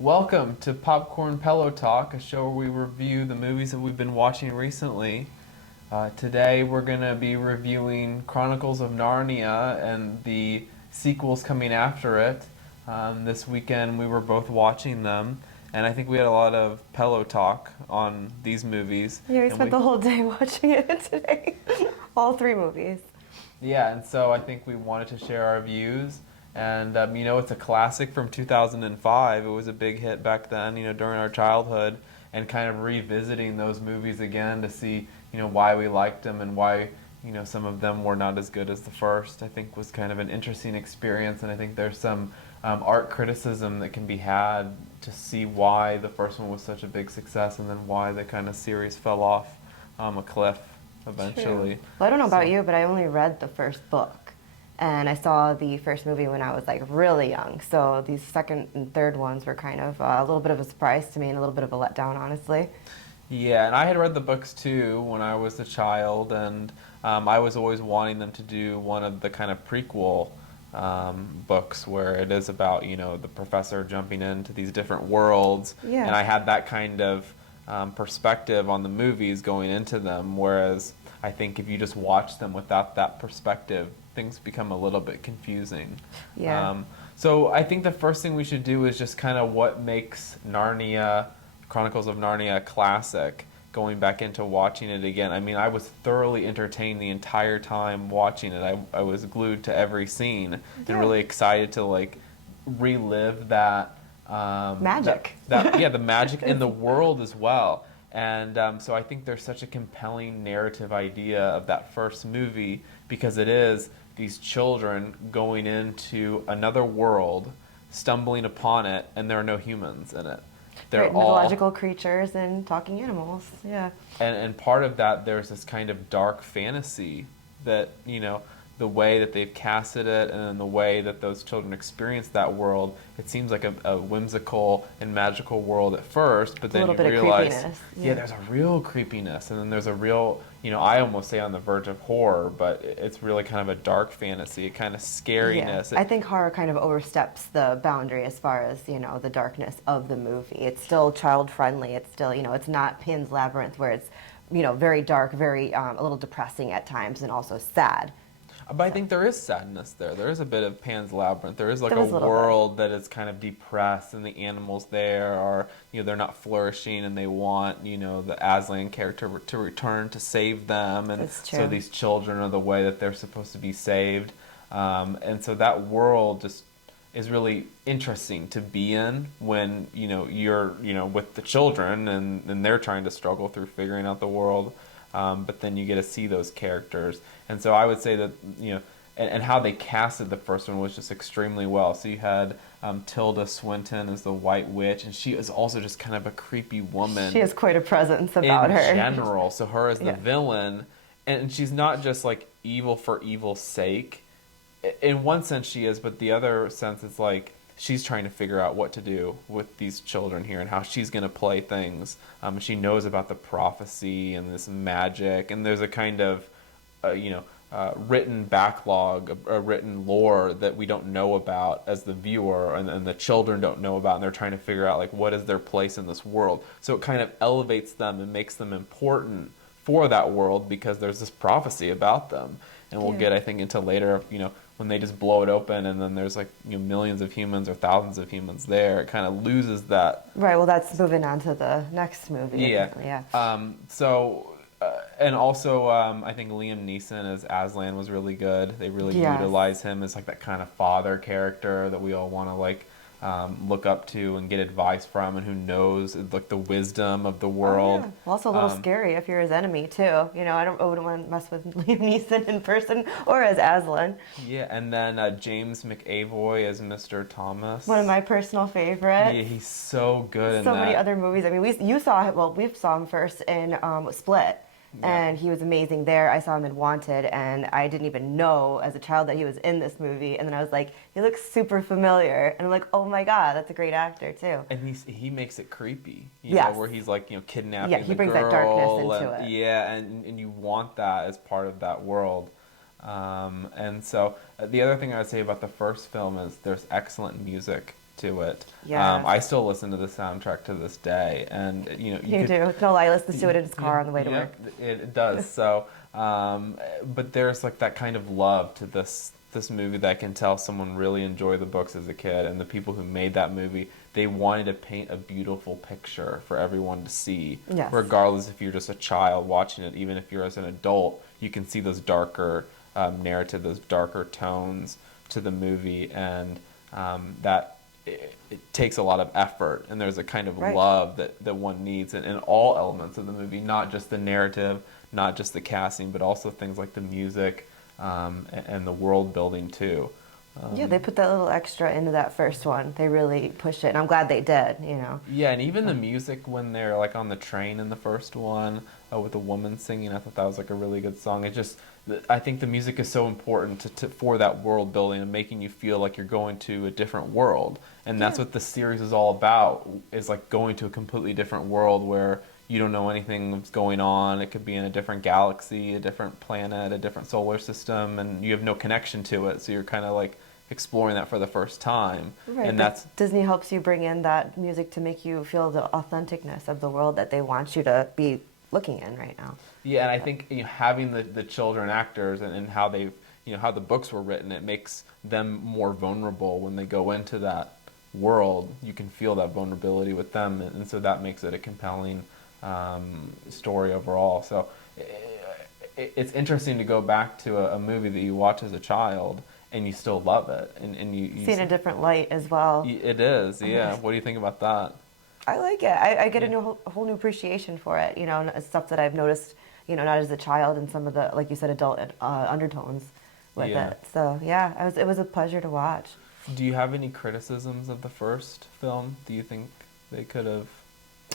Welcome to Popcorn Pillow Talk, a show where we review the movies that we've been watching recently. Today we're going to be reviewing Chronicles of Narnia and the sequels coming after it. This weekend we were both watching them, and I think we had a lot of pillow talk on these movies. Yeah, we And spent the whole day watching it today. All three movies. Yeah, and so I think we wanted to share our views. And, it's a classic from 2005. It was a big hit back then, during our childhood. And kind of revisiting those movies again to see, why we liked them and why, some of them were not as good as the first, I think was kind of an interesting experience. And I think there's some art criticism that can be had to see why the first one was such a big success and then why the kind of series fell off a cliff eventually. True. Well, I don't know about So- you, but I only read the first book. And I saw the first movie when I was like really young. So these second and third ones were kind of a little bit of a surprise to me and a little bit of a letdown, honestly. Yeah, and I had read the books too when I was a child, and I was always wanting them to do one of the kind of prequel books where it is about, the professor jumping into these different worlds. Yeah. And I had that kind of perspective on the movies going into them, whereas I think if you just watch them without that perspective, things become a little bit confusing. Yeah. So I think the first thing we should do is just kind of what makes Narnia, Chronicles of Narnia, a classic. Going back into watching it again, I mean, I was thoroughly entertained the entire time watching it. I was glued to every scene and really excited to like relive that Magic. yeah, the magic in the world as well. And so I think there's such a compelling narrative idea of that first movie because it is these children going into another world, stumbling upon it, and there are no humans in it. They're Right, all mythological creatures and talking animals. Yeah. and part of that there's this kind of dark fantasy that the way that they've casted it and then the way that those children experience that world, it seems like a whimsical and magical world at first, but then little you bit of realize creepiness, yeah, yeah. there's a real creepiness, and then there's a real, I almost say on the verge of horror, but it's really kind of a dark fantasy, a kind of scariness. Yeah. I think horror kind of oversteps the boundary as far as, the darkness of the movie. It's still child friendly. It's still, it's not Pan's Labyrinth where it's, very dark, very, a little depressing at times and also sad. But I think there is sadness there. There is a bit of Pan's Labyrinth. There is like There a is a little world that is kind of depressed, and the animals there are, they're not flourishing, and they want, the Aslan character to return to save them, and That's so true. these children are the way that they're supposed to be saved, and so that world just is really interesting to be in when you're with the children and they're trying to struggle through figuring out the world. But then you get to see those characters. And so I would say that, and how they casted the first one was just extremely well. So you had Tilda Swinton as the White Witch, and she is also just kind of a creepy woman. She has quite a presence about in her. general. So her as the Yeah. villain, and she's not just like evil for evil's sake. In one sense she is, but the other sense it's like she's trying to figure out what to do with these children here and how she's going to play things. She knows about the prophecy and this magic, and there's a kind of, written backlog, a written lore that we don't know about as the viewer, and the children don't know about, and they're trying to figure out like what is their place in this world. So it kind of elevates them and makes them important for that world because there's this prophecy about them. And we'll get, I think, into later, when they just blow it open and then there's like millions of humans or thousands of humans there, it kind of loses that. Right, well, that's moving on to the next movie. Yeah. Yeah. And also, I think Liam Neeson as Aslan was really good. They really Yes. utilize him as like that kind of father character that we all want to like look up to and get advice from, and who knows like the wisdom of the world. Oh, yeah. Well, also a little scary if you're his enemy too. I wouldn't want to mess with Liam Neeson in person or as Aslan. Yeah, and then James McAvoy as Mr. Thomas. One of my personal favorites. Yeah, he's so good in So that. many other movies. I mean, we saw him first in Split. And he was amazing there. I saw him in Wanted, and I didn't even know as a child that he was in this movie. And then I was like, he looks super familiar. And I'm like, oh my God, that's a great actor too. And he makes it creepy, Yes. where he's like, kidnapping Yeah, he the brings that girl, darkness into and, it. Yeah, and you want that as part of that world. And so the other thing I would say about the first film is there's excellent music to it. Yeah. I still listen to the soundtrack to this day, and You do. No, I listen to it in his car on the way to work. It does. So, but there's like that kind of love to this movie that I can tell someone really enjoyed the books as a kid, and the people who made that movie, they wanted to paint a beautiful picture for everyone to see. Yes. Regardless if you're just a child watching it, even if you're as an adult, you can see those darker narrative, those darker tones to the movie, and that it takes a lot of effort, and there's a kind of Right. love that one needs in all elements of the movie, not just the narrative, not just the casting, but also things like the music and the world building too. Yeah, they put that little extra into that first one. They really pushed it, and I'm glad they did, Yeah, and even the music when they're like on the train in the first one with the woman singing, I thought that was like a really good song. It just, I think the music is so important for that world building and making you feel like you're going to a different world. And that's what the series is all about, is like going to a completely different world where you don't know anything that's going on. It could be in a different galaxy, a different planet, a different solar system, and you have no connection to it. So you're kind of like exploring that for the first time. Right, And but that's Disney helps you bring in that music to make you feel the authenticness of the world that they want you to be looking in right now. Yeah, and I think having the children actors and how they've how the books were written, it makes them more vulnerable when they go into that world. You can feel that vulnerability with them, and so that makes it a compelling story overall. So it's interesting to go back to a movie that you watch as a child and you still love it, and you See it in a different light as well. It is, yeah. What do you think about that? I like it. I get a whole new appreciation for it. And stuff that I've noticed, not as a child, and some of the, like you said, adult undertones with it. So yeah, it was a pleasure to watch. Do you have any criticisms of the first film? Do you think they could have?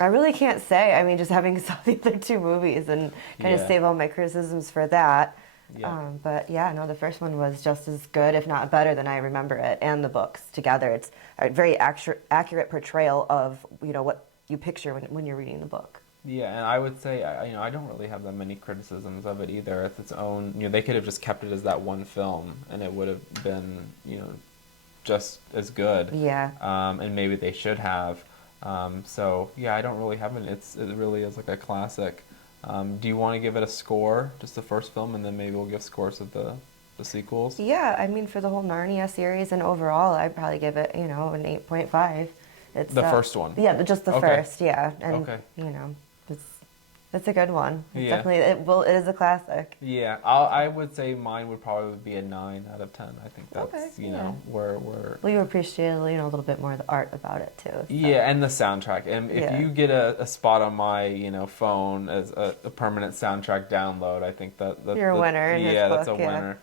I really can't say. I mean, just having saw the other two movies and kind of save all my criticisms for that. Yeah. But yeah, no, the first one was just as good, if not better, than I remember it, and the books together. It's a very accurate portrayal of what you picture when you're reading the book. Yeah, and I would say I don't really have that many criticisms of it either. It's its own. They could have just kept it as that one film, and it would have been just as good. Yeah. And maybe they should have. So yeah, I don't really have it. It really is like a classic. Do you want to give it a score, just the first film, and then maybe we'll give scores of the sequels? Yeah, I mean, for the whole Narnia series and overall, I'd probably give it, an 8.5. It's the first one? Yeah, just the first, yeah. And, okay. It's a good one. It's Yeah. definitely, it is a classic. Yeah, I would say mine would probably be a 9 out of 10. I think that's, where... Well, you appreciate, a little bit more of the art about it, too. So. Yeah, and the soundtrack. And if you get a spot on my, phone as a permanent soundtrack download, I think that you're a winner in this that's book, a winner.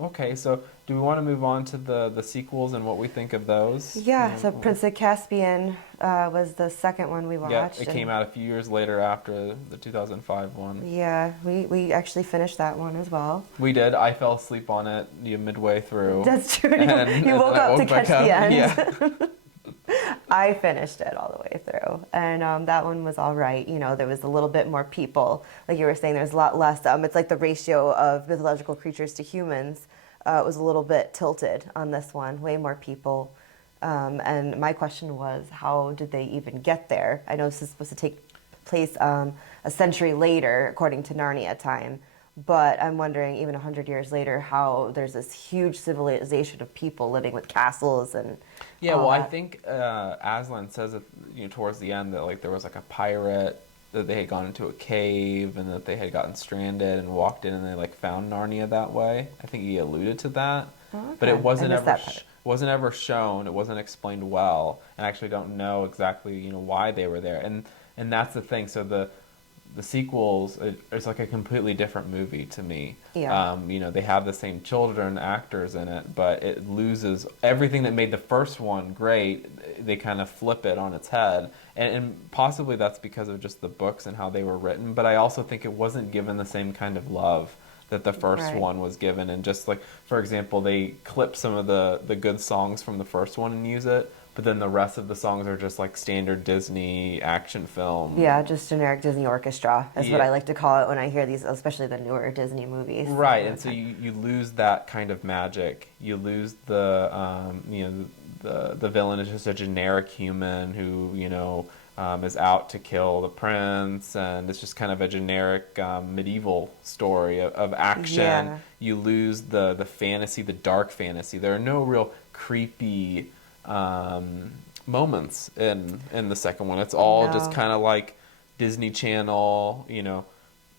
Okay, so do we want to move on to the sequels and what we think of those? Yeah, so Prince of Caspian was the second one we watched. Yeah, it came out a few years later after the 2005 one. Yeah, we actually finished that one as well. We did. I fell asleep on it midway through. That's true. You woke up to catch the end. Yeah. I finished it all the way through, and that one was all right. There was a little bit more people, like you were saying. There's a lot less. It's like the ratio of mythological creatures to humans was a little bit tilted on this one. Way more people, and my question was, how did they even get there? I know this is supposed to take place a century later, according to Narnia time. But I'm wondering, even 100 years later, how there's this huge civilization of people living with castles and I think Aslan says it, towards the end that like there was like a pirate, that they had gone into a cave and that they had gotten stranded and walked in and they like found Narnia that way. I think he alluded to that, but it wasn't ever shown. It wasn't explained well, and I actually don't know exactly why they were there. And that's the thing. So the sequels, it's like a completely different movie to me. Yeah. They have the same children actors in it, but it loses everything that made the first one great. They kind of flip it on its head, and possibly that's because of just the books and how they were written. But I also think it wasn't given the same kind of love that the first one was given. And just like, for example, they clip some of the good songs from the first one and use it. But then the rest of the songs are just like standard Disney action film. Yeah, just generic Disney orchestra is what I like to call it when I hear these, especially the newer Disney movies. Right, and so you lose that kind of magic. You lose the the villain is just a generic human who is out to kill the prince, and it's just kind of a generic medieval story of action. Yeah. You lose the fantasy, the dark fantasy. There are no real creepy moments in the second one. It's all just No. kind of like Disney Channel,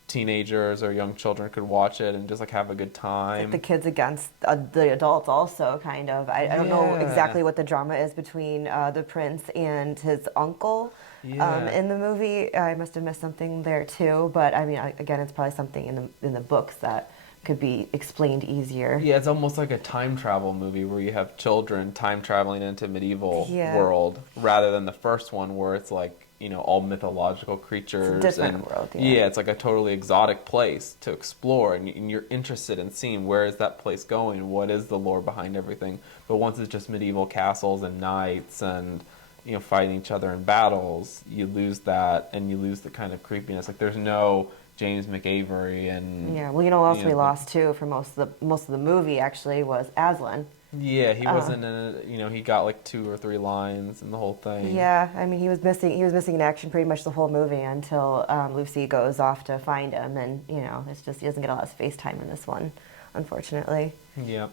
teenagers or young children could watch it and just like have a good time. The kids against the adults also, kind of. I don't know Yeah. exactly what the drama is between the prince and his uncle Yeah. in the movie. I must have missed something there too, but I mean, again, it's probably something in the books that could be explained easier. Yeah, it's almost like a time travel movie where you have children time traveling into medieval Yeah. world rather than the first one where it's like, all mythological creatures. It's a different and world, yeah. Yeah, it's like a totally exotic place to explore, and you're interested in seeing where is that place going, what is the lore behind everything. But once it's just medieval castles and knights and fighting each other in battles, you lose that, and you lose the kind of creepiness. Like there's no James McAvery and Yeah, well, what else we lost too for most of the movie actually was Aslan. Yeah, he wasn't in it. He got like 2 or 3 lines in the whole thing. Yeah, I mean, he was missing in action pretty much the whole movie until Lucy goes off to find him, and it's just he doesn't get a lot of face time in this one, unfortunately. Yeah.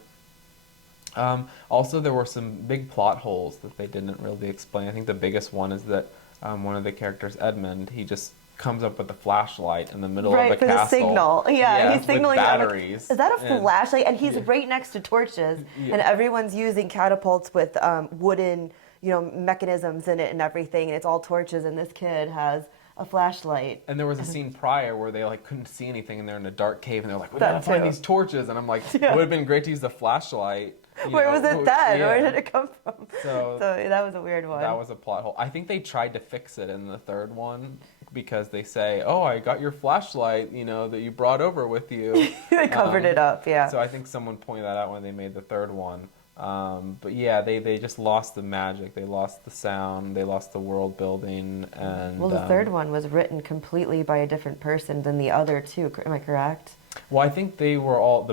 Also, there were some big plot holes that they didn't really explain. I think the biggest one is that one of the characters, Edmund, he just comes up with a flashlight in the middle of the for castle. the signal. Yeah, he's signaling with them. batteries. Is that a and- flashlight? And he's right next to torches, Yeah. and everyone's using catapults with wooden, mechanisms in it and everything, and it's all torches. And this kid has a flashlight. And there was a scene prior where they like couldn't see anything, and they're in a dark cave, and they're like, "We gotta That find too. these torches." And I'm like, Yeah. "It would have been great to use the flashlight." Where was it then? Yeah. Where did it come from? So that was a weird one. that was a plot hole. I think they tried to fix it in the third one because they say, "Oh, I got your flashlight, that you brought over with you." They covered it up, yeah. So I think someone pointed that out when they made the third one. But yeah, they just lost the magic. They lost the sound. They lost the world building. And Well, the third one was written completely by a different person than the other two. Am I correct? Well, I think the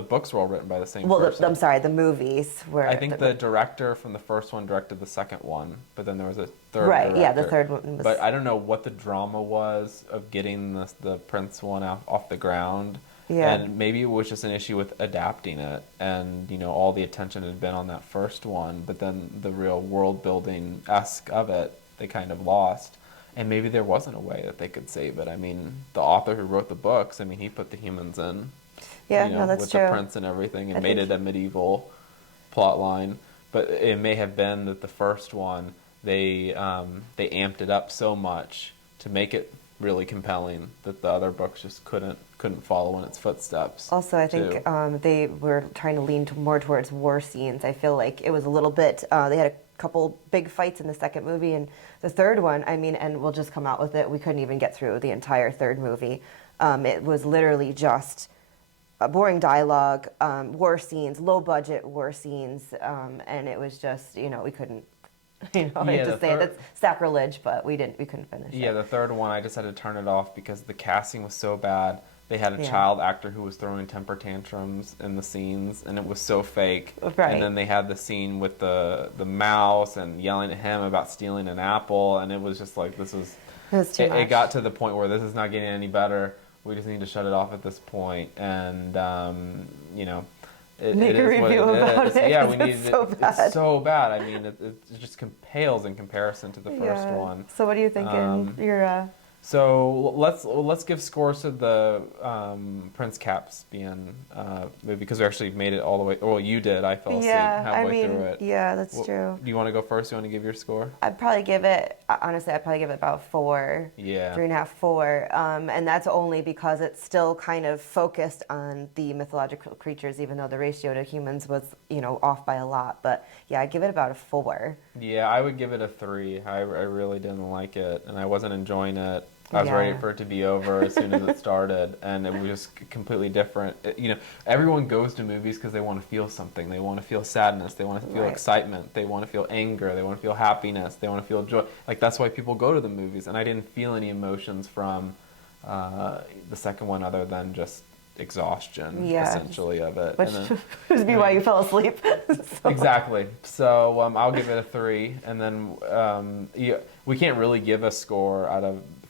books were all written by the same Well, person. I'm sorry, the movies were. I think the director from the first one directed the second one, but then there was a third Right, yeah, the director. third one was. But I don't know what the drama was of getting the Prince one off the ground. Yeah. And maybe it was just an issue with adapting it, and all the attention had been on that first one, but then the real world building-esque of it they kind of lost. And maybe there wasn't a way that they could save it. I mean, the author who wrote the books, he put the humans in. Yeah, no, that's with true. the prince and everything, and I made think- it a medieval plot line. But it may have been that the first one they amped it up so much to make it really compelling that the other books just couldn't follow in its footsteps. Also, I think too. they were trying to lean more towards war scenes. I feel like it was a little bit. They had a couple big fights in the second movie, and the third one. I mean, and we'll just come out with it. We couldn't even get through the entire third movie. It was literally just boring dialogue, war scenes, low budget war scenes, and it was just we couldn't. I hate to say it, that's sacrilege, but we couldn't finish it. Yeah, the third one I just had to turn it off because the casting was so bad. They had a Yeah. child actor who was throwing temper tantrums in the scenes, and it was so fake. Right. And then they had the scene with the mouse and yelling at him about stealing an apple, and it was just like It was too much. It got to the point where this is not getting any better. We just need to shut it off at this point, and Make it a is what review about it, Yeah, 'cause we need it's it. so bad. It's so bad. I mean, it just pales in comparison to the first one. So what are you thinking? So let's give scores to the Prince Caspian movie because we actually made it all the way. Well, you did. I fell asleep halfway through it. Yeah, that's true. Do you want to go first? You want to give your score? I'd probably give it about 4. Yeah. 3.5, 4. And that's only because it's still kind of focused on the mythological creatures, even though the ratio to humans was, off by a lot. But yeah, I'd give it about a 4. Yeah, I would give it a 3. I really didn't like it, and I wasn't enjoying it. I was ready for it to be over as soon as it started, and it was just completely different. Everyone goes to movies because they want to feel something. They want to feel sadness. They want to feel excitement. They want to feel anger. They want to feel happiness. They want to feel joy. Like, that's why people go to the movies, and I didn't feel any emotions from the second one other than just exhaustion, Yeah. essentially, of it. Which And then, would be why you fell asleep. So- exactly. So I'll give it a 3, and then we can't really give a score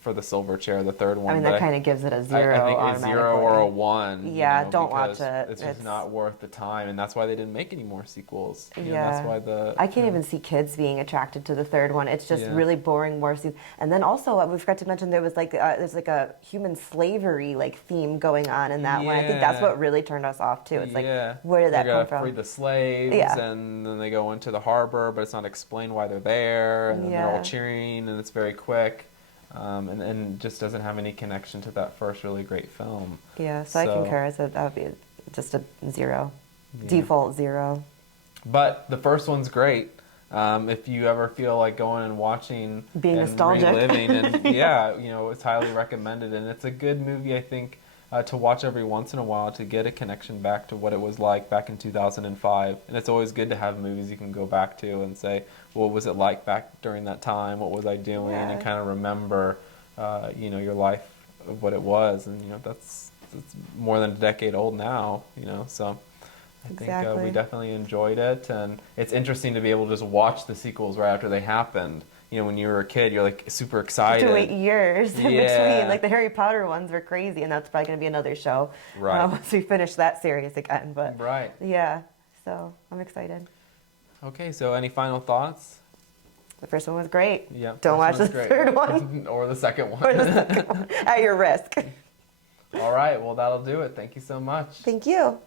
for the Silver Chair, the third one. I mean, but that kind of gives it a 0 I think a 0 or a automatically. 1. Yeah, you know, don't watch because it. It's just not worth the time, and that's why they didn't make any more sequels. You know, Yeah, that's why I can't even see kids being attracted to the third one. It's just Yeah. really boring, more scenes. And then also, we forgot to mention there's like a human slavery like theme going on in that one. I think that's Yeah. what really turned us off too. It's like, Yeah. where did that They're come gonna from? free the slaves, Yeah. and then they go into the harbor, but it's not explained why they're there, and then they're all Yeah. cheering, and it's very quick, and just doesn't have any connection to that first really great film. Yeah, so I concur. So that would be just a 0, Yeah. default 0. But the first one's great. If you ever feel like going and watching, Being and nostalgic. reliving, and yeah, it's highly recommended, and it's a good movie, I think, to watch every once in a while to get a connection back to what it was like back in 2005. And it's always good to have movies you can go back to and say, what was it like back during that time? What was I doing? Yeah. And kind of remember, your life of what it was. And that's more than a decade old now. So. I think we Exactly. definitely enjoyed it, and it's interesting to be able to just watch the sequels right after they happened. When you were a kid, you're like super You excited. have to wait years in Yeah. between. Like the Harry Potter ones were crazy, and that's probably going to be another show Right. once we finish that series again. But Right. yeah, so I'm excited. Okay, so any final thoughts? The first one was great. Yeah. Don't watch first the one's third great. one or the second one. or the second one at your risk. All right, well, that'll do it. Thank you so much. Thank you.